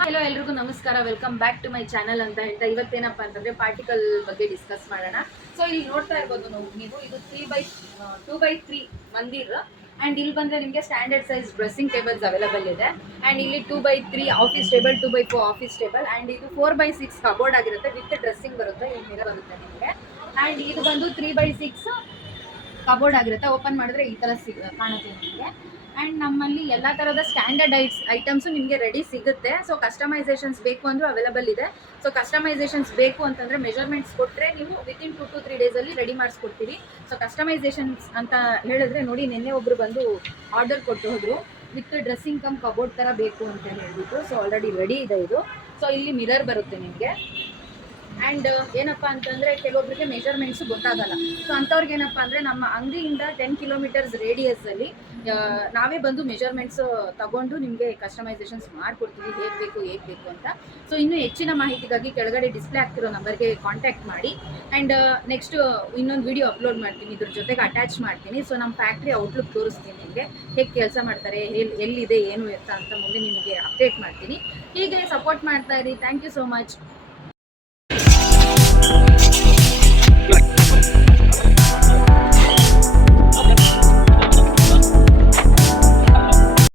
Hello ಎಲ್ರಿಗೂ ನಮಸ್ಕಾರ, welcome back to my channel ಅಂತ ಹೇಳ್ತಾ ಇವತ್ತೇನಪ್ಪ ಅಂತಂದ್ರೆ ಪಾರ್ಟಿಕಲ್ ಬಗ್ಗೆ ಡಿಸ್ಕಸ್ ಮಾಡೋಣ. ಸೊ ಇಲ್ಲಿ ನೋಡ್ತಾ ಇರ್ಬೋದು ನೀವು ಇದು 2x3 ಮಂದಿರ್ ಅಂಡ್ ಇಲ್ಲಿ ಬಂದ್ರೆ ನಿಮಗೆ standard size dressing tables available ಇದೆ. ಅಂಡ್ ಇಲ್ಲಿ 2x3 office table, 2x4 office table and ಇದು 4x6 ಕಬೋರ್ಡ್ ಆಗಿರುತ್ತೆ ವಿತ್ ಡ್ರೆಸ್ಸಿಂಗ್ ಬರುತ್ತೆ. ಇಲ್ಲಿ ಮಿರರ್ ಬರುತ್ತೆ ನಿಮಗೆ. ಅಂಡ್ ಇದು ಬಂದು 3x6 ಕಬೋರ್ಡ್ ಆಗಿರುತ್ತೆ. ಓಪನ್ ಮಾಡಿದ್ರೆ ಈ ತರ ಕಾಣುತ್ತೆ ನಿಮಗೆ. ಆ್ಯಂಡ್ ನಮ್ಮಲ್ಲಿ ಎಲ್ಲ ಥರದ ಸ್ಟ್ಯಾಂಡರ್ಡ್ ಐಟಮ್ಸು ನಿಮಗೆ ರೆಡಿ ಸಿಗುತ್ತೆ. ಸೊ ಕಸ್ಟಮೈಸೇಷನ್ಸ್ ಬೇಕು ಅಂದರೂ ಅವೈಲೇಬಲ್ ಇದೆ. ಸೊ ಕಸ್ಟಮೈಸೇಷನ್ಸ್ ಬೇಕು ಅಂತಂದರೆ ಮೆಜರ್ಮೆಂಟ್ಸ್ ಕೊಟ್ಟರೆ ನೀವು ವಿತಿನ್ 2 to 3 ಡೇಸಲ್ಲಿ ರೆಡಿ ಮಾಡಿಸ್ಕೊಡ್ತೀವಿ. ಸೊ ಕಸ್ಟಮೈಸೇಷನ್ಸ್ ಅಂತ ಹೇಳಿದ್ರೆ ನೋಡಿ, ನಿನ್ನೆ ಒಬ್ಬರು ಬಂದು ಆರ್ಡರ್ ಕೊಟ್ಟು ಹೋದರು, ವಿತ್ ಡ್ರೆಸ್ಸಿಂಗ್ ಕಮ್ ಕಬೋರ್ಡ್ ಥರ ಬೇಕು ಅಂತ ಹೇಳಿಬಿಟ್ಟು. ಸೊ ಆಲ್ರೆಡಿ ರೆಡಿ ಇದೆ ಇದು. ಸೊ ಇಲ್ಲಿ ಮಿರರ್ ಬರುತ್ತೆ ನಿಮಗೆ. ಆ್ಯಂಡ್ ಏನಪ್ಪ ಅಂತಂದರೆ ಕೆಲವೊಬ್ಬರಿಗೆ ಮೆಜರ್ಮೆಂಟ್ಸು ಗೊತ್ತಾಗಲ್ಲ. ಸೊ ಅಂಥವ್ರಿಗೆ ಏನಪ್ಪ ಅಂದರೆ ನಮ್ಮ ಅಂಗಡಿಯಿಂದ 10 ಕಿಲೋಮೀಟರ್ಸ್ ರೇಡಿಯಸ್ಸಲ್ಲಿ ನಾವೇ ಬಂದು ಮೆಜರ್ಮೆಂಟ್ಸು ತಗೊಂಡು ನಿಮಗೆ ಕಸ್ಟಮೈಸೇಷನ್ಸ್ ಮಾಡಿಕೊಡ್ತೀವಿ, ಹೇಗೆ ಬೇಕು ಅಂತ. ಸೊ ಇನ್ನೂ ಹೆಚ್ಚಿನ ಮಾಹಿತಿಗಾಗಿ ಕೆಳಗಡೆ ಡಿಸ್ಪ್ಲೇ ಆಗ್ತಿರೋ ನಂಬರ್ಗೆ ಕಾಂಟ್ಯಾಕ್ಟ್ ಮಾಡಿ. ಆ್ಯಂಡ್ ನೆಕ್ಸ್ಟು ಇನ್ನೊಂದು ವಿಡಿಯೋ ಅಪ್ಲೋಡ್ ಮಾಡ್ತೀನಿ, ಇದ್ರ ಜೊತೆಗೆ ಅಟ್ಯಾಚ್ ಮಾಡ್ತೀನಿ. ಸೊ ನಮ್ಮ ಫ್ಯಾಕ್ಟ್ರಿ ಔಟ್ಲುಕ್ ತೋರಿಸ್ತೀನಿ ನಿಮಗೆ, ಹೇಗೆ ಕೆಲಸ ಮಾಡ್ತಾರೆ, ಎಲ್ಲಿದೆ ಏನು ಅಂತ ಮುಂದೆ ನಿಮಗೆ ಅಪ್ಡೇಟ್ ಮಾಡ್ತೀನಿ. ಹೀಗೆ ಸಪೋರ್ಟ್ ಮಾಡ್ತಾ ಇರಿ. Thank you so much.